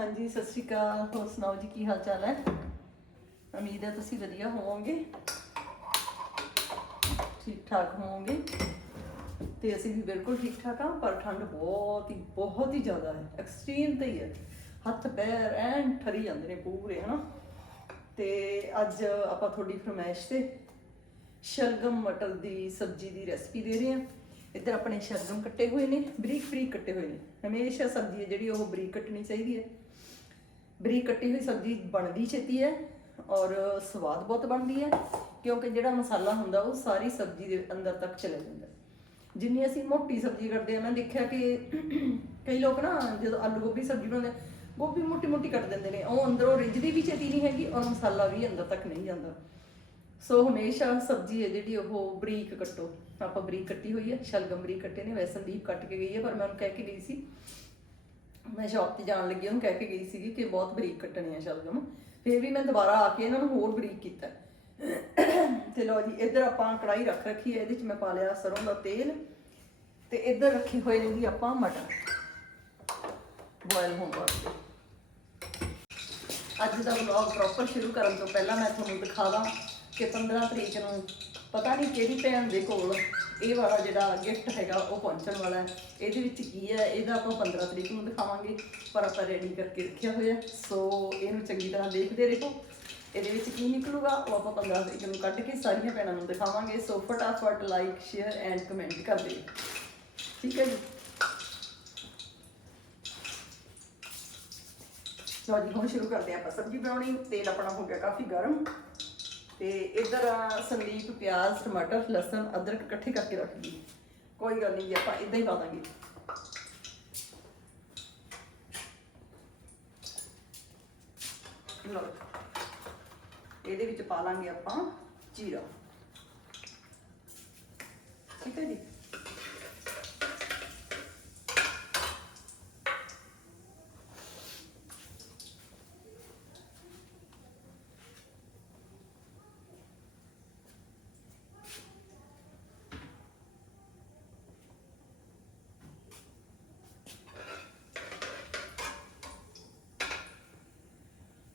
ਹਾਂਜੀ, ਸਤਿ ਸ਼੍ਰੀ ਅਕਾਲ। ਹੋਰ ਸੁਣਾਓ ਜੀ, ਕੀ ਹਾਲ ਚਾਲ ਹੈ? ਉਮੀਦ ਹੈ ਤੁਸੀਂ ਵਧੀਆ ਹੋਵੋਗੇ। ਠੀਕ ਠਾਕ ਹੋਵੋਗੇ। ਤੇ ਅਸੀਂ ਵੀ ਬਿਲਕੁਲ ਠੀਕ ਠਾਕ ਹਾਂ, ਪਰ ਠੰਡ ਬਹੁਤ ਹੀ ਬਹੁਤ ਹੀ ਜ਼ਿਆਦਾ ਹੈ। ਐਕਸਟ੍ਰੀਮ ਤੇ ਹੀ ਹੈ। ਹੱਥ, ਪੈਰ ਐਨ ਠਰੀ ਜਾਂਦੇ ਨੇ ਪੂਰੇ, ਹਨਾ। ਤੇ ਅੱਜ ਆਪਾਂ ਤੁਹਾਡੀ ਫਰਮਾਇਸ਼ ਤੇ ਸ਼ਲਗਮ ਮਟਰ ਦੀ ਸਬਜ਼ੀ ਦੀ ਰੈਸਪੀ ਦੇ ਰਹੇ ਹਾਂ। ਇੱਧਰ ਆਪਣੇ ਸ਼ਲਗਮ ਕੱਟੇ ਹੋਏ ਨੇ, ਬਰੀਕ ਬਰੀਕ ਕੱਟੇ ਹੋਏ ਨੇ। ਹਮੇਸ਼ਾ ਸਬਜ਼ੀ ਹੈ ਜਿਹੜੀ, ਉਹ ਬਰੀਕ ਕੱਟਣੀ ਚਾਹੀਦੀ ਹੈ। ਬਰੀਕ ਕੱਟੀ ਹੋਈ ਸਬਜ਼ੀ ਬਣਦੀ ਛੇਤੀ ਹੈ ਔਰ ਸਵਾਦ ਬਹੁਤ ਬਣਦੀ ਹੈ, ਕਿਉਂਕਿ ਜਿਹੜਾ ਮਸਾਲਾ ਹੁੰਦਾ, ਉਹ ਸਾਰੀ ਸਬਜ਼ੀ ਦੇ ਅੰਦਰ ਤੱਕ ਚਲਾ ਜਾਂਦਾ ਜਿੰਨੀ ਅਸੀਂ ਮੋਟੀ ਸਬਜ਼ੀ ਕਰਦੇ ਆ ਮੈਂ ਦੇਖਿਆ ਕਿ ਕਈ ਲੋਕ ਨਾ, ਜਦੋਂ ਆਲੂ ਗੋਭੀ ਸਬਜ਼ੀ ਬਣਾਉਂਦੇ ਗੋਭੀ ਮੋਟੀ ਮੋਟੀ ਕੱਟ ਦਿੰਦੇ ਨੇ, ਉਹ ਅੰਦਰੋਂ ਰਿੱਝਦੀ ਵੀ ਛੇਤੀ ਨਹੀਂ ਹੈਗੀ ਔਰ ਮਸਾਲਾ ਵੀ ਅੰਦਰ ਤੱਕ ਨਹੀਂ ਜਾਂਦਾ। ਸੋ ਹਮੇਸ਼ਾ ਸਬਜ਼ੀ ਹੈ ਜਿਹੜੀ ਉਹ ਬਰੀਕ ਕੱਟੋ। ਆਪਾਂ ਬਰੀਕ ਕੱਟੀ ਹੋਈ ਹੈ, ਸ਼ਲਗਮ ਬਰੀਕ ਕੱਟੇ ਨੇ ਵੈਸੇ ਸੰਦੀਪ ਕੱਟ ਕੇ ਗਈ ਹੈ, ਪਰ ਮੈਂ ਉਹਨੂੰ ਕਹਿ ਕੇ ਗਈ ਸੀ, ਮੈਂ ਸ਼ਾਪ ਤੇ ਜਾਣ ਲੱਗੀ ਉਹਨੂੰ ਕਹਿ ਕੇ ਗਈ ਸੀਗੀ ਕਿ ਬਹੁਤ ਬਰੀਕ ਕੱਟਣੇ ਆ ਸ਼ਲਗਮ। ਫਿਰ ਵੀ ਮੈਂ ਦੁਬਾਰਾ ਆ ਕੇ ਇਹਨਾਂ ਨੂੰ ਹੋਰ ਬਰੀਕ ਕੀਤਾ। ਤੇ ਲਓ ਜੀ, ਇੱਧਰ ਆਪਾਂ ਕੜਾਈ ਰੱਖ ਰੱਖੀ ਹੈ, ਇਹਦੇ ਵਿੱਚ ਮੈਂ ਪਾ ਲਿਆ ਸਰੋਂ ਦਾ ਤੇਲ, ਤੇ ਇੱਧਰ ਰੱਖੇ ਹੋਏ ਨੇ ਜੀ ਆਪਾਂ ਮਟਰ। ਬੋਇਲ ਹੋਣ ਵਾਸਤੇ। ਅੱਜ ਦਾ ਵਲੌਗ ਪ੍ਰੋਪਰ ਸ਼ੁਰੂ ਕਰਨ ਤੋਂ ਪਹਿਲਾਂ ਮੈਂ ਤੁਹਾਨੂੰ ਦਿਖਾਵਾਂ ਕਿ 15 ਤਰੀਕ ਨੂੰ ਪਤਾ ਨਹੀਂ ਕਿਹੜੀ ਭੈਣ ਦੇ ਕੋਲ ਇਹ ਵਾਲਾ ਜਿਹੜਾ ਗਿਫਟ ਹੈਗਾ ਉਹ ਪਹੁੰਚਣ ਵਾਲਾ ਹੈ। ਇਹਦੇ ਵਿੱਚ ਕੀ ਹੈ? ਇਹਦਾ ਆਪਾਂ 15 ਤਰੀਕ ਨੂੰ ਦਿਖਾਵਾਂਗੇ, ਪਰ ਆਪਾਂ ਰੈਡੀ ਕਰਕੇ ਰੱਖਿਆ ਹੋਇਆ ਸੋ ਇਹਨੂੰ ਚੰਗੀ ਤਰ੍ਹਾਂ ਦੇਖਦੇ ਰਹੋ। ਇਹਦੇ ਵਿੱਚ ਕੀ ਨਿਕਲੂਗਾ? ਉਹ ਆਪਾਂ 15 ਤਰੀਕ ਨੂੰ ਕੱਢ ਕੇ ਸਾਰੀਆਂ ਭੈਣਾਂ ਨੂੰ ਦਿਖਾਵਾਂਗੇ। ਸੋ ਫਟਾਫਟ ਲਾਈਕ ਸ਼ੇਅਰ ਐਂਡ ਕਮੈਂਟ ਕਰ ਦਿਓ। ਠੀਕ ਹੈ ਜੀ? ਲਓ ਜੀ, ਹੁਣ ਸ਼ੁਰੂ ਕਰਦੇ ਹਾਂ ਆਪਾਂ ਸਬਜ਼ੀ ਬਣਾਉਣੀ। ਤੇਲ ਆਪਣਾ ਹੋ ਗਿਆ ਕਾਫੀ ਗਰਮ। ਤੇ ਇੱਧਰ ਆ ਸੰਦੀਪ, ਪਿਆਜ਼, ਟਮਾਟਰ, ਲਸਣ, ਅਦਰਕ ਇਕੱਠੇ ਕਰਕੇ ਰੱਖ ਲਈ। ਕੋਈ ਗੱਲ ਨਹੀਂ ਜੀ, ਆਪਾਂ ਇਦਾਂ ਹੀ ਪਾ ਦਾਂਗੇ। ਲਓ ਇਹਦੇ ਵਿੱਚ ਪਾ ਲਾਂਗੇ ਆਪਾਂ ਜੀਰਾ। ਠੀਕ ਹੈ ਜੀ?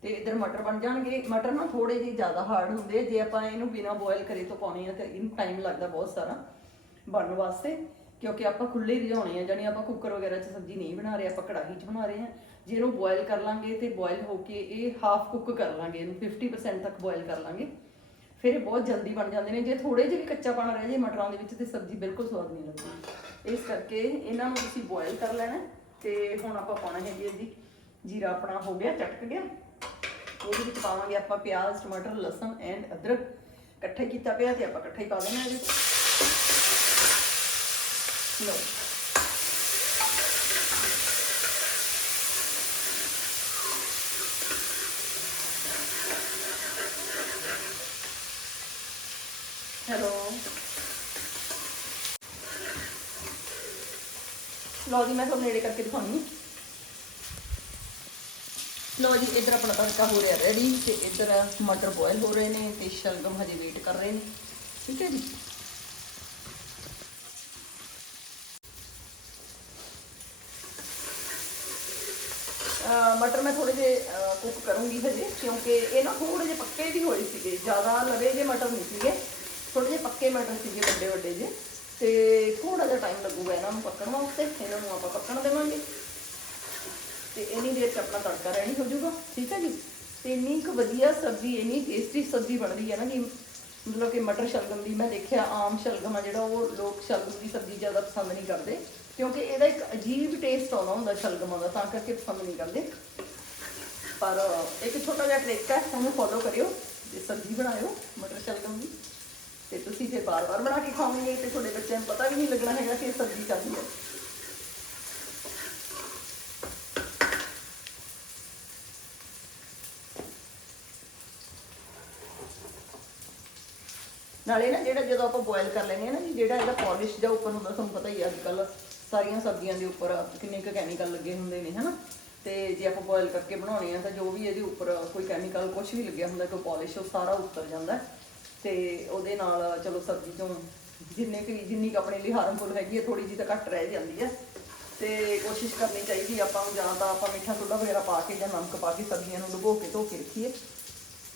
ਤੇ ਇਧਰ ਮਟਰ ਬਣ ਜਾਣਗੇ। ਮਟਰ ਨਾ ਥੋੜੇ ਜਿਹੇ ਜ਼ਿਆਦਾ ਹਾਰਡ ਹੁੰਦੇ ਆ। ਜੇ ਆਪਾਂ ਇਹਨੂੰ ਬਿਨਾ ਬੋਇਲ ਕਰੇ ਤੋਂ ਪਾਉਣੇ ਆ, ਤਾਂ ਇਹਨੂੰ ਟਾਈਮ ਲੱਗਦਾ ਬਹੁਤ ਸਾਰਾ ਬਣਨ ਵਾਸਤੇ। ਕਿਉਂਕਿ ਆਪਾਂ ਖੁੱਲੇ ਰਿਝਾਉਣੇ ਆ ਜਾਨੀ ਆਪਾਂ ਕੁੱਕਰ ਵਗੈਰਾ 'ਚ ਸਬਜ਼ੀ ਨਹੀਂ ਬਣਾ ਰਹੇ, ਆਪਾਂ ਕੜਾਹੀ 'ਚ ਬਣਾ ਰਹੇ ਆ। ਜੇ ਇਹਨੂੰ ਬੋਇਲ ਕਰ ਲਾਂਗੇ ਤੇ ਬੋਇਲ ਹੋ ਕੇ ਇਹ ਹਾਫ ਕੁੱਕ ਕਰ ਲਾਂਗੇ, ਇਹਨੂੰ 50% ਤੱਕ ਬੋਇਲ ਕਰ ਲਾਂਗੇ। ਫਿਰ ਇਹ ਬਹੁਤ ਜਲਦੀ ਬਣ ਜਾਂਦੇ ਨੇ। ਜੇ ਥੋੜੇ ਜਿਹੇ ਵੀ ਕੱਚਾ ਪਾਣਾ ਰਹਿ ਜੇ ਮਟਰਾਂ ਦੇ ਵਿੱਚ, ਤੇ ਸਬਜ਼ੀ ਬਿਲਕੁਲ ਸਵਾਦ ਨਹੀਂ ਲੱਗਦੀ। ਇਸ ਕਰਕੇ ਇਹਨਾਂ ਨੂੰ ਤੁਸੀਂ ਬੋਇਲ ਕਰ ਲੈਣਾ। ਤੇ ਹੁਣ ਆਪਾਂ ਪਾਉਣਾ ਹੈ ਜੀ ਇਹਦੀ ਜੀਰਾ ਆਪਣਾ ਹੋ ਗਿਆ, ਚਟਕ ਗਿਆ। ਉਹਦੇ ਵਿੱਚ ਪਾਵਾਂਗੇ ਆਪਾਂ ਪਿਆਜ਼, ਟਮਾਟਰ, ਲਸਣ ਐਂਡ ਅਦਰਕ। ਇਕੱਠੇ ਕੀਤਾ ਪਿਆ ਤੇ ਆਪਾਂ ਇਕੱਠੇ ਹੀ ਪਾ ਦੇਣਾ ਇਹਦੇ ਵਿੱਚ। ਲਓ। ਹੈਲੋ। ਲਓ ਜੀ, ਮੈਂ ਤੁਹਾਨੂੰ ਨੇੜੇ ਕਰਕੇ ਦਿਖਾਉਣੀ ਲਓ ਜੀ, ਇੱਧਰ ਆਪਣਾ ਤੜਕਾ ਹੋ ਰਿਹਾ ਰੈਡੀ ਤੇ ਇੱਧਰ ਮਟਰ ਬੋਇਲ ਹੋ ਰਹੇ ਨੇ ਤੇ ਸ਼ਲਗਮ ਹਜੇ ਵੇਟ ਕਰ ਰਹੇ ਨੇ। ਠੀਕ ਹੈ ਜੀ? ਮਟਰ ਮੈਂ ਥੋੜੇ ਜਿਹੇ ਕੁੱਕ ਕਰੂੰਗੀ ਹਜੇ, ਕਿਉਂਕਿ ਇਹ ਨਾ ਥੋੜੇ ਜਿਹੇ ਪੱਕੇ ਵੀ ਹੋਏ ਸੀਗੇ, ਜ਼ਿਆਦਾ ਲਵੇ ਜੇ ਮਟਰ ਨਹੀਂ ਸੀਗੇ। ਥੋੜੇ ਜਿਹੇ ਪੱਕੇ ਮਟਰ ਸੀਗੇ ਵੱਡੇ ਵੱਡੇ ਜੇ। ਤੇ ਥੋੜਾ ਜਿਹਾ ਟਾਈਮ ਲੱਗੂਗਾ ਇਹਨਾਂ ਨੂੰ ਪੱਕਣ ਵਾਸਤੇ, ਇਹਨਾਂ ਨੂੰ ਆਪਾਂ ਪੱਕਣ ਦੇਵਾਂਗੇ। ਤੇ ਇੰਨੀ ਦੇਰ ਚ ਆਪਣਾ ਤੜਕਾ ਰੈਡੀ ਹੋ ਜਾਊਗਾ ਠੀਕ ਹੈ ਜੀ? ਤੇ ਇੰਨੀ ਕੁ ਵਧੀਆ ਸਬਜ਼ੀ, ਇੰਨੀ ਟੇਸਟੀ ਸਬਜ਼ੀ ਬਣਦੀ ਹੈ ਨਾ ਕਿ ਮਤਲਬ ਕਿ ਮਟਰ ਸ਼ਲਗਮ ਦੀ ਮੈਂ ਦੇਖਿਆ, ਆਮ ਸ਼ਲਗਮ ਆ ਜਿਹੜਾ ਉਹ ਲੋਕ ਸ਼ਲਗਮ ਦੀ ਸਬਜ਼ੀ ਜ਼ਿਆਦਾ ਪਸੰਦ ਨਹੀਂ ਕਰਦੇ, ਕਿਉਂਕਿ ਇਹਦਾ ਇੱਕ ਅਜੀਬ ਟੇਸਟ ਆਉਂਦਾ ਹੁੰਦਾ ਸ਼ਲਗਮਾਂ ਦਾ, ਤਾਂ ਕਰਕੇ ਪਸੰਦ ਨਹੀਂ ਕਰਦੇ। ਪਰ ਇੱਕ ਛੋਟਾ ਜਿਹਾ ਤਰੀਕਾ ਸਾਨੂੰ ਫੋਲੋ ਕਰਿਓ ਤੇ ਸਬਜ਼ੀ ਬਣਾਇਓ ਮਟਰ ਸ਼ਲਗਮ ਦੀ, ਤੇ ਤੁਸੀਂ ਫਿਰ ਬਾਰ-ਬਾਰ ਬਣਾ ਕੇ ਖਾਓਗੇ, ਤੇ ਤੁਹਾਡੇ ਬੱਚਿਆਂ ਨੂੰ ਪਤਾ ਵੀ ਨਹੀਂ ਲੱਗਣਾ ਹੈਗਾ ਕਿ ਇਹ ਸਬਜ਼ੀ ਕਾਹਦੀ ਹੈ। ਨਾਲੇ ਨਾ ਜਿਹੜਾ ਜਦੋਂ ਆਪਾਂ ਬੋਇਲ ਕਰ ਲੈਂਦੇ ਆ ਨਾ ਜੀ, ਜਿਹੜਾ ਇਹਦਾ ਪਾਲਿਸ਼ ਜਾਂ ਉੱਪਰ ਹੁੰਦਾ, ਤੁਹਾਨੂੰ ਪਤਾ ਹੀ ਆ ਅੱਜ ਕੱਲ ਸਾਰੀਆਂ ਸਬਜ਼ੀਆਂ ਦੇ ਉੱਪਰ ਕਿੰਨੇ ਕੁ ਕੈਮੀਕਲ ਲੱਗੇ ਹੁੰਦੇ ਨੇ, ਹਨਾ? ਤੇ ਜੇ ਆਪਾਂ ਬੋਇਲ ਕਰਕੇ ਬਣਾਉਣੇ ਆ ਤਾਂ ਜੋ ਵੀ ਇਹਦੇ ਉੱਪਰ ਕੋਈ ਕੈਮੀਕਲ ਕੁਝ ਵੀ ਲੱਗਿਆ ਹੁੰਦਾ, ਕੋਈ ਪਾਲਿਸ਼ ਉਹ ਸਾਰਾ ਉੱਤਰ ਜਾਂਦਾ। ਹੈ। ਤੇ ਉਹਦੇ ਨਾਲ ਚਲੋ ਸਬਜ਼ੀ ਚੋਂ ਜਿੰਨੇ ਕੁ, ਜਿੰਨੀ ਕੁ ਆਪਣੇ ਲਈ ਹਾਰਮਫੁਲ ਹੈਗੀ ਹੈ ਥੋੜੀ ਜਿਹੀ ਤਾਂ ਘੱਟ ਰਹਿ ਜਾਂਦੀ ਹੈ ਤੇ ਕੋਸ਼ਿਸ਼ ਕਰਨੀ ਚਾਹੀਦੀ ਆਪਾਂ ਨੂੰ, ਜਾਂ ਤਾਂ ਆਪਾਂ ਮਿੱਠਾ ਸੋਡਾ ਵਗੈਰਾ ਪਾ ਕੇ ਜਾਂ ਨਮਕ ਪਾ ਕੇ ਸਬਜ਼ੀਆਂ ਨੂੰ ਡੁਬੋ ਕੇ ਧੋ ਕੇ ਰੱਖੀਏ।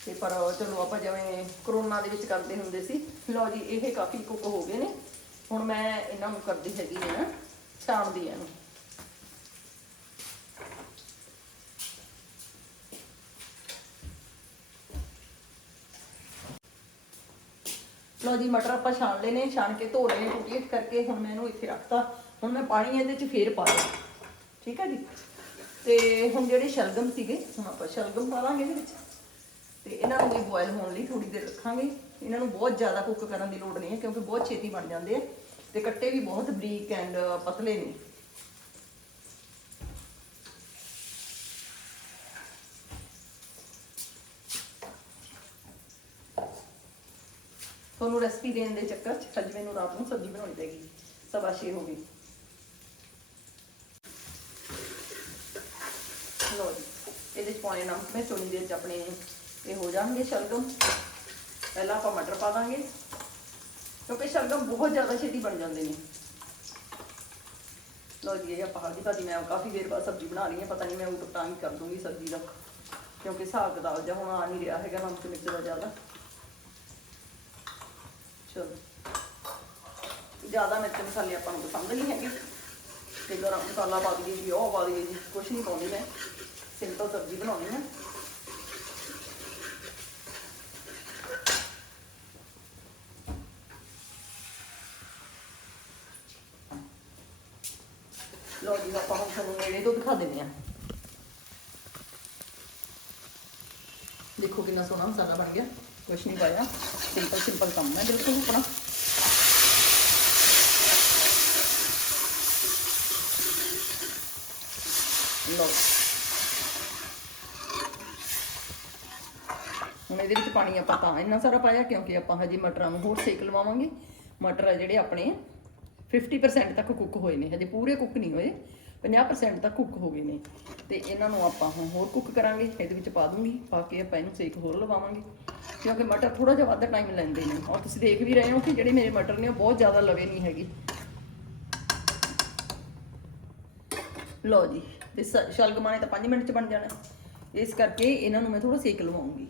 ਤੇ ਪਰ ਚਲੋ ਆਪਾਂ ਜਿਵੇਂ ਕਰੋਨਾ ਦੇ ਵਿੱਚ ਕਰਦੇ ਹੁੰਦੇ ਸੀ, ਲਓ ਜੀ, ਇਹ ਕਾਫੀ ਕੁੱਕ ਹੋ ਗਏ ਨੇ। ਹੁਣ ਮੈਂ ਇਹਨਾਂ ਨੂੰ ਕਰਦੀ ਹੈਗੀ ਆ ਛਾਣਦੀ ਆ ਇਹਨੂੰ। ਲਓ ਜੀ, ਮਟਰ ਆਪਾਂ ਛਾਣ ਲਏ ਨੇ, ਛਾਣ ਕੇ ਧੋ ਲਏ ਨੇ ਕਰਕੇ ਹੁਣ ਮੈਂ ਇਹਨੂੰ ਇੱਥੇ ਰੱਖਤਾ। ਹੁਣ ਮੈਂ ਪਾਣੀ ਇਹਦੇ ਚ ਫੇਰ ਪਾ ਲਿਆ ਠੀਕ ਹੈ ਜੀ? ਤੇ ਹੁਣ ਜਿਹੜੇ ਸ਼ਲਗਮ ਸੀਗੇ, ਹੁਣ ਆਪਾਂ ਸ਼ਲਗਮ ਪਾ ਲਾਂਗੇ ਇਹਦੇ ਵਿੱਚ। ਤੇ ਇਹਨਾਂ ਨੂੰ ਵੀ ਬੋਇਲ ਹੋਣ ਲਈ ਥੋੜੀ ਦੇਰ ਰੱਖਾਂਗੇ। ਇਹਨਾਂ ਨੂੰ ਬਹੁਤ ਜ਼ਿਆਦਾ ਕੁੱਕ ਕਰਨ ਦੀ ਲੋੜ ਨਹੀਂ ਹੈ, ਕਿਉਂਕਿ ਬਹੁਤ ਛੇਤੀ ਬਣ ਜਾਂਦੇ ਆ ਤੇ ਕੱਟੇ ਵੀ ਬਹੁਤ ਬਰੀਕ ਐਂਡ ਪਤਲੇ ਨੇ। ਤੁਹਾਨੂੰ ਰੈਸਪੀ ਦੇਣ ਦੇ ਚੱਕਰ 'ਚ ਅੱਜ ਮੈਨੂੰ ਰਾਤ ਨੂੰ ਸਬਜ਼ੀ ਬਣਾਉਣੀ ਪੈਗੀ ਸਵਾ ਛੇ ਹੋ ਗਈ। ਲੋ ਜੀ, ਇਹਦੇ 'ਚ ਪਾਉਣੇ ਨਮਕ, ਮੈਂ ਥੋੜੀ ਦੇਰ 'ਚ ਆਪਣੇ ਇਹ ਹੋ ਜਾਣਗੇ ਸ਼ਲਗਮ। ਪਹਿਲਾਂ ਆਪਾਂ ਮਟਰ ਪਾ ਦਾਂਗੇ, ਕਿਉਂਕਿ ਸ਼ਲਗਮ ਬਹੁਤ ਜ਼ਿਆਦਾ ਛੇਤੀ ਬਣ ਜਾਂਦੇ ਨੇ। ਲੋ ਜੀ, ਇਹ ਆਪਾਂ ਹਲਦੀ ਭਾਜੀ, ਮੈਂ ਕਾਫੀ ਦੇਰ ਬਾਅਦ ਸਬਜ਼ੀ ਬਣਾ ਰਹੀ ਹਾਂ, ਪਤਾ ਨਹੀਂ ਮੈਂ ਉਹ ਤਾਂ ਹੀ ਕਰ ਦੂੰਗੀ ਸਬਜ਼ੀ ਦਾ, ਕਿਉਂਕਿ ਹਿਸਾਬ ਕਿਤਾਬ ਜਿਹਾ ਹੁਣ ਆ ਨਹੀਂ ਰਿਹਾ ਹੈਗਾ ਨਮਕ ਮਿਰਚ ਦਾ ਜ਼ਿਆਦਾ। ਚਲੋ, ਜ਼ਿਆਦਾ ਮਿਰਚ ਮਸਾਲੇ ਆਪਾਂ ਨੂੰ ਪਸੰਦ ਨਹੀਂ ਹੈਗੇ। ਤੇ ਗਰਮ ਮਸਾਲਾ ਪਾ ਦਈਏ ਜੀ, ਉਹ ਪਾ ਦਈਏ ਜੀ, ਕੁਛ ਨਹੀਂ ਪਾਉਂਦੀ ਮੈਂ। ਸਿੰਪਲ ਸਬਜ਼ੀ ਬਣਾਉਣੀ ਹੈ ਲੋ ਜੀ ਆਪਾਂ ਹੁਣ ਤੁਹਾਨੂੰ ਤੋਂ ਦਿਖਾ ਦਿੰਦੇ ਆ। ਦੇਖੋ ਕਿੰਨਾ ਸੋਹਣਾ ਮਸਾਲਾ ਬਣ ਗਿਆ। ਕੁਛ ਨਹੀਂ ਪਾਇਆ। ਸਿੰਪਲ ਸਿੰਪਲ ਕੰਮ ਹੈ ਬਿਲਕੁਲ ਆਪਣਾ। ਲਓ। ਹੁਣ ਇਹਦੇ ਵਿੱਚ ਪਾਣੀ ਆਪਾਂ ਤਾਂ ਇੰਨਾ ਸਾਰਾ ਪਾਇਆ ਕਿਉਂਕਿ ਆਪਾਂ ਹਜੇ ਮਟਰਾਂ ਨੂੰ ਹੋਰ ਸੇਕ ਲਵਾਵਾਂਗੇ। ਮਟਰ ਆ ਜਿਹੜੇ ਆਪਣੇ 50% ਤੱਕ ਕੁੱਕ ਹੋਏ ਨੇ। ਹਜੇ ਪੂਰੇ ਕੁੱਕ ਨਹੀਂ ਹੋਏ। 50% ਤੱਕ ਕੁੱਕ ਹੋ ਗਏ ਨੇ। ਤੇ ਇਹਨਾਂ ਨੂੰ ਆਪਾਂ ਹੁਣ ਹੋਰ ਕੁੱਕ ਕਰਾਂਗੇ, ਇਹਦੇ ਵਿੱਚ ਪਾ ਦੂੰਗੀ, ਪਾ ਕੇ ਆਪਾਂ ਇਹਨੂੰ ਸੇਕ ਹੋਰ ਲਵਾਵਾਂਗੇ। ਕਿਉਂਕਿ ਮਟਰ ਥੋੜਾ ਜਿਹਾ ਵੱਧ ਟਾਈਮ ਲੈਂਦੇ ਨੇ। ਔਰ ਤੁਸੀਂ ਦੇਖ ਵੀ ਰਹੇ ਹੋ ਕਿ ਜਿਹੜੇ ਮੇਰੇ ਮਟਰ ਨੇ ਉਹ ਬਹੁਤ ਜ਼ਿਆਦਾ ਲਵੇ ਨਹੀਂ ਹੈਗੇ। ਲਓ ਜੀ, ਤੇ ਸ- ਸ਼ਲਗਮਾਂ ਨੇ ਤਾਂ 5 ਮਿੰਟ ਚ ਬਣ ਜਾਣਾ। ਇਸ ਕਰਕੇ ਇਹਨਾਂ ਨੂੰ ਮੈਂ ਥੋੜਾ ਸੇਕ ਲਵਾਉਂਗੀ।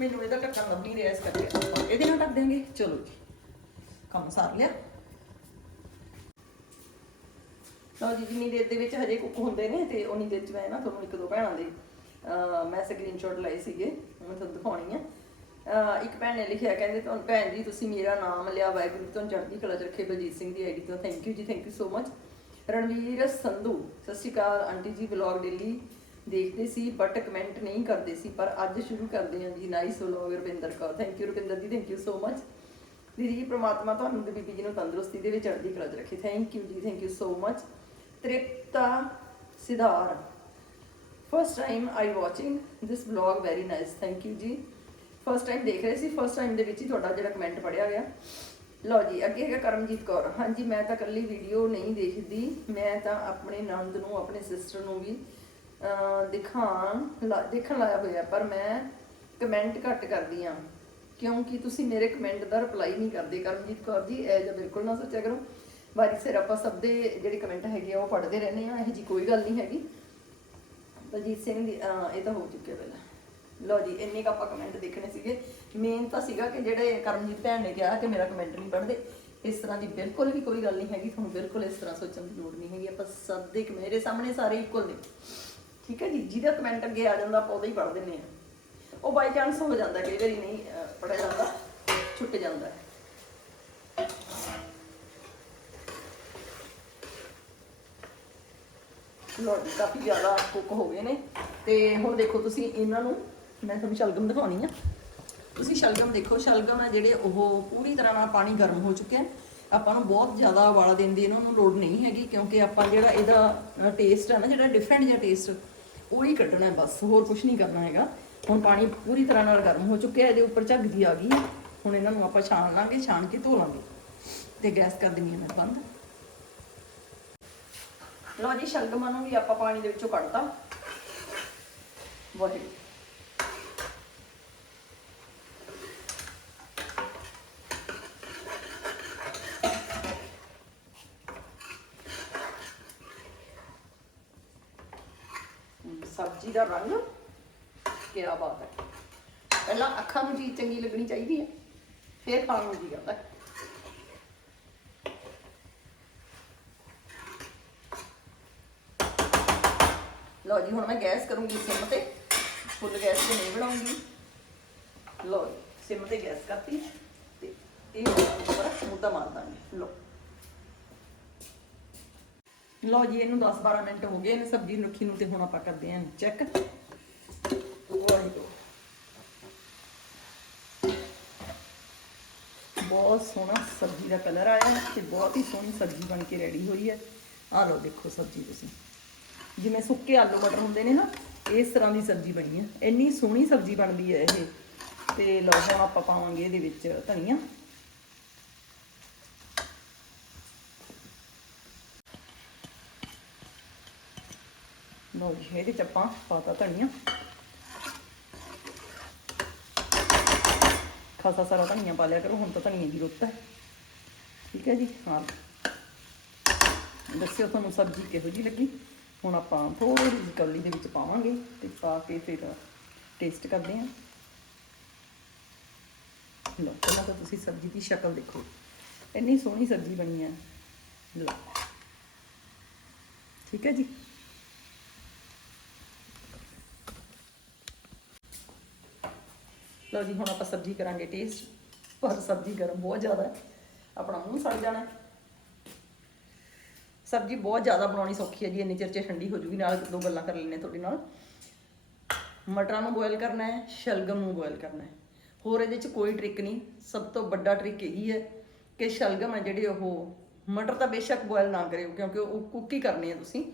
ਮੈਨੂੰ ਇਹਦਾ ਢੱਕਣ ਲੱਭ ਨਹੀਂ ਰਿਹਾ ਇਸ ਕਰਕੇ ਆਪਾਂ ਇਹਦੇ ਨਾਲ ਢੱਕ ਦਿਆਂਗੇ। ਚਲੋ ਜੀ, ਕੰਮ ਸਾਰ ਲਿਆ। ਲਓ ਜੀ, ਜਿੰਨੀ ਦੇਰ ਦੇ ਵਿੱਚ ਹਜੇ ਕੁੱਕ ਹੁੰਦੇ ਨੇ ਤੇ ਉਨੀ ਦੇਰ ਚ ਮੈਂ ਨਾ ਤੁਹਾਨੂੰ ਇੱਕ ਦੋ ਭੈਣਾਂ ਦੇ ਮੈਂ ਸਕਰੀਨਸ਼ਾਟ ਲਏ ਸੀਗੇ, ਮੈਂ ਤੁਹਾਨੂੰ ਦਿਖਾਉਣੀ ਆ। ਇੱਕ ਭੈਣ ਨੇ ਲਿਖਿਆ, ਕਹਿੰਦੇ ਤੁਹਾਨੂੰ, ਭੈਣ ਜੀ, ਤੁਸੀਂ ਮੇਰਾ ਨਾਮ ਲਿਆ, ਵਾਹਿਗੁਰੂ, ਤੁਹਾਨੂੰ ਚੜ੍ਹਦੀ ਕਲਾ ਚ ਰੱਖੇ, ਬਲਜੀਤ ਸਿੰਘ ਦੀ ਆਈਡੀ ਤੋਂ। Thank you ji thank you so much Ranveer Sandhu, ਸਤਿ ਸ਼੍ਰੀ ਅਕਾਲ, ਆਂਟੀ ਜੀ ਵਲੌਗ ਡੇਲੀ ਦੇਖਦੇ ਸੀ ਬਟ ਕਮੈਂਟ ਨਹੀਂ ਕਰਦੇ ਸੀ, ਪਰ ਅੱਜ ਸ਼ੁਰੂ ਕਰਦੇ ਹਾਂ ਜੀ। Nice vlog Ravinder Kaur. Thank you Ravinder ji thank you so much ਦੀਦੀ ਜੀ, ਪ੍ਰਮਾਤਮਾ ਤੁਹਾਨੂੰ ਤੇ ਬੀਬੀ ਜੀ ਨੂੰ ਤੰਦਰੁਸਤੀ ਦੇ ਵਿੱਚ ਅੜਦੀ ਕਲਾ ਚ ਰੱਖੇ। Thank you ji thank you so much Tripta Sidhar. First time I watching this vlog very nice thank you ji. First time ਦੇਖ ਰਹੇ ਸੀ ਫਸਟ ਟਾਈਮ ਦੇ ਵਿੱਚ ਹੀ ਤੁਹਾਡਾ ਜਿਹੜਾ ਕਮੈਂਟ ਪੜਿਆ ਗਿਆ। ਲਓ ਜੀ, ਅੱਗੇ ਹੈਗਾ ਕਰਮਜੀਤ ਕੌਰ। ਹਾਂਜੀ, ਮੈਂ ਤਾਂ ਇਕੱਲੀ ਵੀਡੀਓ ਨਹੀਂ ਦੇਖਦੀ। ਮੈਂ ਤਾਂ ਆਪਣੇ ਨੰਦ ਨੂੰ, ਆਪਣੇ ਸਿਸਟਰ ਨੂੰ ਵੀ ਦਿਖਾਣ ਲਾ- ਦੇਖਣ ਲਾਇਆ ਹੋਇਆ, ਪਰ ਮੈਂ ਕਮੈਂਟ ਘੱਟ ਕਰਦੀ ਆ। ਕਿਉਂਕਿ ਤੁਸੀਂ ਮੇਰੇ ਕਮੈਂਟ ਦਾ ਰਿਪਲਾਈ ਨਹੀਂ ਕਰਦੇ। ਕਰਮਜੀਤ ਕੌਰ ਜੀ, ਇਹ ਜਿਹਾ ਬਿਲਕੁਲ ਨਾ ਸੋਚਿਆ ਕਰੋ। ਵਾਰੀ ਸਿਰ ਆਪਾਂ ਸਭ ਦੇ ਜਿਹੜੇ ਕਮੈਂਟ ਹੈਗੇ ਆ, ਉਹ ਪੜ੍ਹਦੇ ਰਹਿੰਦੇ ਆ। ਇਹੋ ਜੀ ਕੋਈ ਗੱਲ ਨਹੀਂ ਹੈਗੀ। ਬਲਜੀਤ ਸਿੰਘ ਦੀ ਇਹ ਤਾਂ ਹੋ ਚੁੱਕਿਆ ਪਹਿਲਾਂ। ਲਓ ਜੀ, ਇੰਨੇ ਕ ਆਪਾਂ ਕਮੈਂਟ ਦੇਖਣੇ ਸੀਗੇ। ਮੇਨ ਤਾਂ ਸੀਗਾ ਕਿ ਜਿਹੜੇ ਕਰਮਜੀਤ ਭੈਣ ਨੇ ਕਿਹਾ ਕਿ ਮੇਰਾ ਕਮੈਂਟ ਨਹੀਂ ਪੜ੍ਹਦੇ। ਇਸ ਤਰ੍ਹਾਂ ਦੀ ਬਿਲਕੁਲ ਵੀ ਕੋਈ ਗੱਲ ਨਹੀਂ ਹੈਗੀ। ਤੁਹਾਨੂੰ ਬਿਲਕੁਲ ਇਸ ਤਰ੍ਹਾਂ ਸੋਚਣ ਦੀ ਲੋੜ ਨਹੀਂ ਹੈਗੀ। ਆਪਾਂ ਸਭ ਦੇ ਮੇਰੇ ਸਾਹਮਣੇ ਸਾਰੇ ਇਕੁਅਲ ਨੇ। ਠੀਕ ਹੈ ਜੀ ਜਿਹਦਾ ਕਮੈਂਟ ਅੱਗੇ ਆ ਜਾਂਦਾ ਆਪਾਂ ਉਹਦਾ ਹੀ ਪੜ੍ਹ ਦਿੰਦੇ ਆ ਉਹ ਬਾਈ ਚਾਂਸ ਹੋ ਜਾਂਦਾ ਕਈ ਵਾਰੀ ਨਹੀਂ ਅਹ, ਪੜ੍ਹਿਆ ਜਾਂਦਾ ਛੁੱਟ ਜਾਂਦਾ ਲੋ ਜੀ ਕਾਫੀ ਜ਼ਿਆਦਾ ਕੁੱਕ ਹੋ ਗਏ ਨੇ। ਤੇ ਹੁਣ ਦੇਖੋ ਤੁਸੀਂ ਇਹਨਾਂ ਨੂੰ ਮੈਂ ਤੁਹਾਨੂੰ ਸ਼ਲਗਮ ਦਿਖਾਉਣੀ ਆ। ਤੁਸੀਂ ਸ਼ਲਗਮ ਦੇਖੋ ਸ਼ਲਗਮ ਆ ਜਿਹੜੇ ਉਹ ਪੂਰੀ ਤਰ੍ਹਾਂ ਨਾਲ ਪਾਣੀ ਗਰਮ ਹੋ ਚੁੱਕਿਆ ਆਪਾਂ ਨੂੰ ਬਹੁਤ ਜ਼ਿਆਦਾ ਉਬਾਲਾ ਦੇਣ ਦੀ ਇਹਨਾਂ ਨੂੰ ਲੋੜ ਨਹੀਂ ਹੈਗੀ ਕਿਉਂਕਿ ਆਪਾਂ ਜਿਹੜਾ ਇਹਦਾ ਟੇਸਟ ਹੈ ਨਾ ਜਿਹੜਾ ਡਿਫਰੈਂਟ ਜਿਹਾ ਟੇਸਟ ਉਹ ਹੀ ਕੱਢਣਾ ਹੈ ਬਸ, ਹੋਰ ਕੁਝ ਨਹੀਂ ਕਰਨਾ ਹੈਗਾ। ਹੁਣ ਪਾਣੀ ਪੂਰੀ ਤਰ੍ਹਾਂ ਨਾਲ ਗਰਮ ਹੋ ਚੁੱਕਿਆ, ਇਹਦੇ ਉੱਪਰ ਝੱਗਦੀ ਆ ਗਈ। ਹੁਣ ਇਹਨਾਂ ਨੂੰ ਆਪਾਂ ਛਾਣ ਲਾਂਗੇ, ਛਾਣ ਕੇ ਧੋ ਲਾਂਗੇ। ਤੇ ਗੈਸ ਕਰ ਦਿੰਨੀ ਹਾਂ ਮੈਂ ਬੰਦ। ਲਓ ਜੀ ਸ਼ਲਗਮਾਂ ਨੂੰ ਵੀ ਆਪਾਂ ਪਾਣੀ ਦੇ ਵਿੱਚੋਂ ਕੱਢਤਾ। ਵਾਹਿਗੁਰੂ ਸਬਜ਼ੀ ਦਾ ਰੰਗ ਕੀ ਬਾਤ ਹੈ। ਪਹਿਲਾਂ ਅੱਖਾਂ ਨੂੰ ਚੀਜ਼ ਚੰਗੀ ਲੱਗਣੀ ਚਾਹੀਦੀ ਹੈ ਫਿਰ ਖਾਣ ਨੂੰ ਜੀ ਕਰਦਾ ਹੈ। ਲਓ ਜੀ ਹੁਣ ਮੈਂ ਗੈਸ ਕਰੂੰਗੀ ਸਿਮ ਤੇ ਫੁੱਲ ਗੈਸ ਤੇ ਨਹੀਂ ਬਣਾਉਂਗੀ। ਲਓ ਜੀ, ਸਿਮ ਤੇ ਗੈਸ ਕਰਤੀ ਤੇ ਇਹ ਉੱਪਰ ਮੁੱਦਾ ਮਾਰ ਦਾਂਗੇ। ਲਓ। ਲਓ ਜੀ, ਇਹਨੂੰ 10-12 ਮਿੰਟ ਹੋ ਗਏ ਨੇ ਸਬਜ਼ੀ ਨੂੰ ਨੂੰ ਤੇ ਹੁਣ ਆਪਾਂ ਕਰਦੇ ਆਂ ਚੈੱਕ ਵਾਹਿਗੁਰੂ। ਬਹੁਤ ਸੋਹਣਾ ਸਬਜ਼ੀ ਦਾ ਕਲਰ ਆਇਆ ਹੈ ਤੇ ਬਹੁਤ ਹੀ ਸੋਹਣੀ ਸਬਜ਼ੀ ਬਣ ਕੇ ਰੈਡੀ ਹੋਈ ਹੈ। ਆ ਲਓ ਦੇਖੋ ਸਬਜ਼ੀ ਤੁਸੀਂ। ਜਿਵੇਂ ਸੁੱਕੇ ਆਲੂ ਮਟਰ ਹੁੰਦੇ ਨੇ ਨਾ, ਇਸ ਤਰ੍ਹਾਂ ਦੀ ਸਬਜ਼ੀ ਬਣੀ ਹੈ। ਇੰਨੀ ਸੋਹਣੀ ਸਬਜ਼ੀ ਬਣਦੀ ਹੈ ਇਹ। ਤੇ ਲਓ, ਹੁਣ ਆਪਾਂ ਪਾਵਾਂਗੇ ਇਹਦੇ ਵਿੱਚ ਧਨੀਆ। ਲਓ ਜੀ, ਇਹਦੇ ਚ ਆਪਾਂ ਪਾਤਾ ਧਨੀਆ। ਖਾਸਾ ਸਾਰਾ ਧਨੀਆ ਪਾ ਲਿਆ ਕਰੋ, ਹੁਣ ਤਾਂ ਧਨੀਏ ਦੀ ਰੁੱਤ ਹੈ। ਠੀਕ ਹੈ ਜੀ, ਹਾਂ। ਦੱਸਿਓ ਤੁਹਾਨੂੰ ਸਬਜ਼ੀ ਕਿਹੋ ਜੀ ਲੱਗੀ? ਹੁਣ ਆਪਾਂ ਥੋੜੀ ਜਿਹੀ ਕੌਲੀ ਦੇ ਵਿੱਚ ਪਾਵਾਂਗੇ ਤੇ ਪਾ ਕੇ ਫਿਰ ਟੇਸਟ ਕਰਦੇ ਹਾਂ। ਲਓ, ਪਹਿਲਾਂ ਤਾਂ ਤੁਸੀਂ ਸਬਜ਼ੀ ਦੀ ਸ਼ਕਲ ਦੇਖੋ। ਇੰਨੀ ਸੋਹਣੀ ਸਬਜ਼ੀ ਬਣੀ ਹੈ। ਲਓ। ਠੀਕ ਹੈ ਜੀ। ਲਓ ਜੀ, ਹੁਣ ਆਪਾਂ ਸਬਜ਼ੀ ਕਰਾਂਗੇ ਟੇਸਟ ਪਰ ਸਬਜ਼ੀ ਗਰਮ ਬਹੁਤ ਜ਼ਿਆਦਾ ਹੈ। ਆਪਣਾ ਮੂੰਹ ਸੜ ਜਾਣਾ ਹੈ। ਸਬਜ਼ੀ ਬਹੁਤ ਜ਼ਿਆਦਾ ਬਣਾਉਣੀ ਸੌਖੀ ਹੈ ਜੀ, ਇੰਨੇ ਚਿਰ ਚ ਠੰਡੀ ਹੋ ਜੂਗੀ, ਨਾਲ ਦੋ ਗੱਲਾਂ ਕਰ ਲੈਣੇ ਤੁਹਾਡੇ ਨਾਲ। ਮਟਰਾਂ ਨੂੰ ਬੋਇਲ ਕਰਨਾ ਹੈ, ਸ਼ਲਗਮ ਨੂੰ ਬੋਇਲ ਕਰਨਾ ਹੈ। ਹੋਰ ਇਹਦੇ ਚ ਕੋਈ ਟ੍ਰਿਕ ਨਹੀਂ, ਸਭ ਤੋਂ ਵੱਡਾ ਟ੍ਰਿਕ ਇਹੀ ਹੈ ਕਿ ਸ਼ਲਗਮ ਹੈ ਜਿਹੜੇ ਉਹ, ਮਟਰ ਤਾਂ ਬੇਸ਼ੱਕ ਬੋਇਲ ਨਾ ਕਰਿਓ, ਕਿਉਂਕਿ ਉਹ ਕੁੱਕ ਹੀ ਕਰਨੇ ਆ ਤੁਸੀਂ।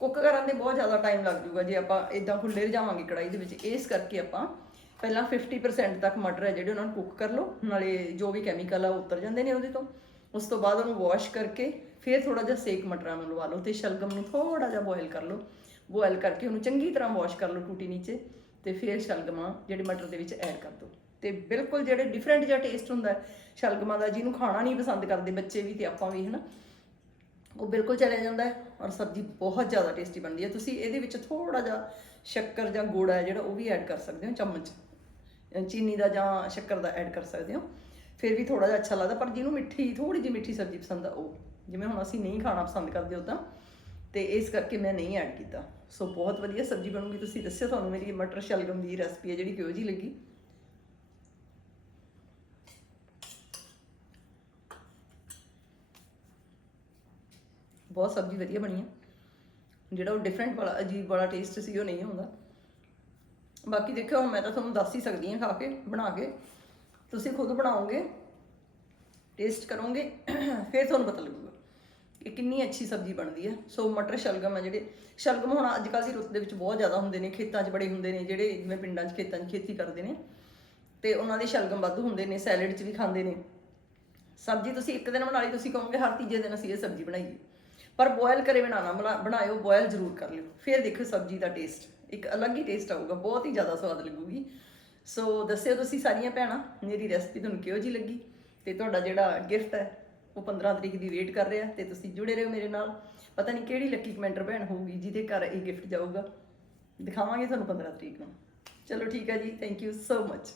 ਕੁੱਕ ਕਰਨ ਦੇ ਬਹੁਤ ਜ਼ਿਆਦਾ ਟਾਈਮ ਲੱਗ ਜੂਗਾ, ਜੇ ਆਪਾਂ ਇਦਾਂ ਖੁੱਲੇ ਰਜਾਵਾਂਗੇ ਕੜਾਈ ਦੇ ਵਿੱਚ, ਇਸ ਕਰਕੇ ਆਪਾਂ ਪਹਿਲਾਂ 50% ਤੱਕ ਮਟਰ ਹੈ ਜਿਹੜੇ ਉਹਨਾਂ ਨੂੰ ਕੁੱਕ ਕਰ ਲਓ, ਨਾਲੇ ਜੋ ਵੀ ਕੈਮੀਕਲ ਆ ਉਹ ਉਤਰ ਜਾਂਦੇ ਨੇ ਉਹਦੇ ਤੋਂ। ਉਸ ਤੋਂ ਬਾਅਦ ਉਹਨੂੰ ਵਾਸ਼ ਕਰਕੇ ਫਿਰ ਥੋੜਾ ਜਿਹਾ ਸੇਕ ਮਟਰਾਂ ਨੂੰ ਲਵਾ ਲਓ ਤੇ ਸ਼ਲਗਮ ਨੂੰ ਥੋੜਾ ਜਿਹਾ ਬੋਇਲ ਕਰ ਲਓ। ਬੋਇਲ ਕਰਕੇ ਉਹਨੂੰ ਚੰਗੀ ਤਰ੍ਹਾਂ ਵਾਸ਼ ਕਰ ਲਓ ਟੂਟੀ ਨੀਚੇ ਤੇ ਫਿਰ ਸ਼ਲਗਮਾਂ ਜਿਹੜੇ ਮਟਰ ਦੇ ਵਿੱਚ ਐਡ ਕਰ ਦਿਓ। ਤੇ ਬਿਲਕੁਲ ਜਿਹੜੇ ਡਿਫਰੈਂਟ ਜਿਹਾ ਟੇਸਟ ਹੁੰਦਾ ਸ਼ਲਗਮਾਂ ਦਾ ਜਿਹਨੂੰ ਖਾਣਾ ਨਹੀਂ ਪਸੰਦ ਕਰਦੇ ਬੱਚੇ ਵੀ ਤੇ ਆਪਾਂ ਵੀ, ਹਨਾ? ਉਹ ਬਿਲਕੁਲ ਚਲੇ ਜਾਂਦਾ ਹੈ ਔਰ ਸਬਜ਼ੀ ਬਹੁਤ ਜ਼ਿਆਦਾ ਟੇਸਟੀ ਬਣਦੀ ਹੈ। ਤੁਸੀਂ ਇਹਦੇ ਵਿੱਚ ਥੋੜਾ ਜਿਹਾ ਸ਼ੱਕਰ ਜਾਂ ਗੁੜ ਹੈ ਜਿਹੜਾ ਉਹ ਵੀ ਐਡ ਕਰ ਸਕਦੇ ਹੋ ਚਮਚ। ਚੀਨੀ ਦਾ ਜਾਂ ਸ਼ੱਕਰ ਦਾ ਐਡ ਕਰ ਸਕਦੇ ਹੋ। ਫਿਰ ਵੀ ਥੋੜਾ ਜਿਹਾ ਅੱਛਾ ਲੱਗਦਾ, ਪਰ ਜਿਹਨੂੰ ਮਿੱਠੀ ਥੋੜੀ ਜਿਹੀ ਮਿੱਠੀ ਸਬਜ਼ੀ ਪਸੰਦ ਆ, ਉਹ ਜਿਵੇਂ ਹੁਣ ਅਸੀਂ ਨਹੀਂ ਖਾਣਾ ਪਸੰਦ ਕਰਦੇ ਹੋ ਤਾਂ, ਤੇ ਇਸ ਕਰਕੇ ਮੈਂ ਨਹੀਂ ਐਡ ਕੀਤਾ। ਸੋ ਬਹੁਤ ਵਧੀਆ ਸਬਜ਼ੀ ਬਣੂਗੀ, ਤੁਸੀਂ ਦੱਸਿਓ ਤੁਹਾਨੂੰ ਮੇਰੀ ਮਟਰ ਸ਼ਲਗਮ ਦੀ ਰੈਸਪੀ ਹੈ, ਜਿਹੜੀ ਕਿਹੋ ਜੀ ਲੱਗੀ। ਬਹੁਤ ਸਬਜ਼ੀ ਵਧੀਆ ਬਣੀ ਹੈ ਜਿਹੜਾ ਉਹ ਡਿਫਰੈਂਟ ਵਾਲਾ, ਅਜੀਬ ਵਾਲਾ ਟੇਸਟ ਸੀ, ਉਹ ਨਹੀਂ ਹੁੰਦਾ ਬਾਕੀ ਦੇਖਿਓ, ਹੁਣ ਮੈਂ ਤਾਂ ਤੁਹਾਨੂੰ ਦੱਸ ਹੀ ਸਕਦੀ ਹਾਂ ਖਾ ਕੇ, ਬਣਾ ਕੇ। ਤੁਸੀਂ ਖੁਦ ਬਣਾਓਗੇ ਟੇਸਟ ਕਰੋਗੇ, ਫਿਰ ਤੁਹਾਨੂੰ ਪਤਾ ਲੱਗੂਗਾ ਕਿ ਕਿੰਨੀ ਅੱਛੀ ਸਬਜ਼ੀ ਬਣਦੀ ਹੈ ਸੋ ਮਟਰ ਸ਼ਲਗਮ ਹੈ ਜਿਹੜੇ, ਸ਼ਲਗਮ ਹੁਣ ਅੱਜ ਕੱਲ੍ਹ ਦੀ ਰੁੱਤ ਦੇ ਵਿੱਚ ਬਹੁਤ ਜ਼ਿਆਦਾ ਹੁੰਦੇ ਨੇ, ਖੇਤਾਂ 'ਚ ਬੜੇ ਹੁੰਦੇ ਨੇ, ਜਿਹੜੇ ਜਿਵੇਂ ਪਿੰਡਾਂ 'ਚ ਖੇਤਾਂ 'ਚ ਖੇਤੀ ਕਰਦੇ ਨੇ। ਤੇ ਉਹਨਾਂ ਦੇ ਸ਼ਲਗਮ ਵਾਧੂ ਹੁੰਦੇ ਨੇ, ਸੈਲਡ 'ਚ ਵੀ ਖਾਂਦੇ ਨੇ। ਸਬਜ਼ੀ ਤੁਸੀਂ ਇੱਕ ਦਿਨ ਬਣਾ ਲਈ, ਤੁਸੀਂ ਕਹੋਗੇ ਹਰ ਤੀਜੇ ਦਿਨ ਅਸੀਂ ਇਹ ਸਬਜ਼ੀ ਬਣਾਈਏ ਪਰ ਬੋਇਲ ਕਰੇ ਬਿਨਾ ਬਣਾ- ਬਣਾਇਓ, ਬੋਇਲ ਜ਼ਰੂਰ ਕਰ ਲਿਓ। ਫਿਰ ਦੇਖਿਓ ਸਬਜ਼ੀ ਦਾ ਟੇਸਟ ਇੱਕ ਅਲੱਗ ਹੀ ਟੇਸਟ ਆਊਗਾ, ਬਹੁਤ ਹੀ ਜ਼ਿਆਦਾ ਸਵਾਦ ਲੱਗੂਗੀ। ਸੋ ਦੱਸਿਓ ਤੁਸੀਂ ਸਾਰੀਆਂ ਭੈਣਾਂ, ਮੇਰੀ ਰੈਸਪੀ ਤੁਹਾਨੂੰ ਕਿਹੋ ਜੀ ਲੱਗੀ? ਤੇ ਤੁਹਾਡਾ ਜਿਹੜਾ ਗਿਫਟ ਹੈ, ਉਹ 15 ਤਰੀਕ ਦੀ ਵੇਟ ਕਰ ਰਿਹਾ, ਤੇ ਤੁਸੀਂ ਜੁੜੇ ਰਹੋ ਮੇਰੇ ਨਾਲ। ਪਤਾ ਨਹੀਂ ਕਿਹੜੀ ਲੱਕੀ ਕਮੈਂਟਰ ਭੈਣ ਹੋਊਗੀ, ਜਿਹਦੇ ਘਰ ਇਹ ਗਿਫਟ ਜਾਊਗਾ। ਦਿਖਾਵਾਂਗੇ ਤੁਹਾਨੂੰ 15 ਤਰੀਕ ਨੂੰ। ਚਲੋ ਠੀਕ ਹੈ ਜੀ ਥੈਂਕ ਯੂ ਸੋ ਮਚ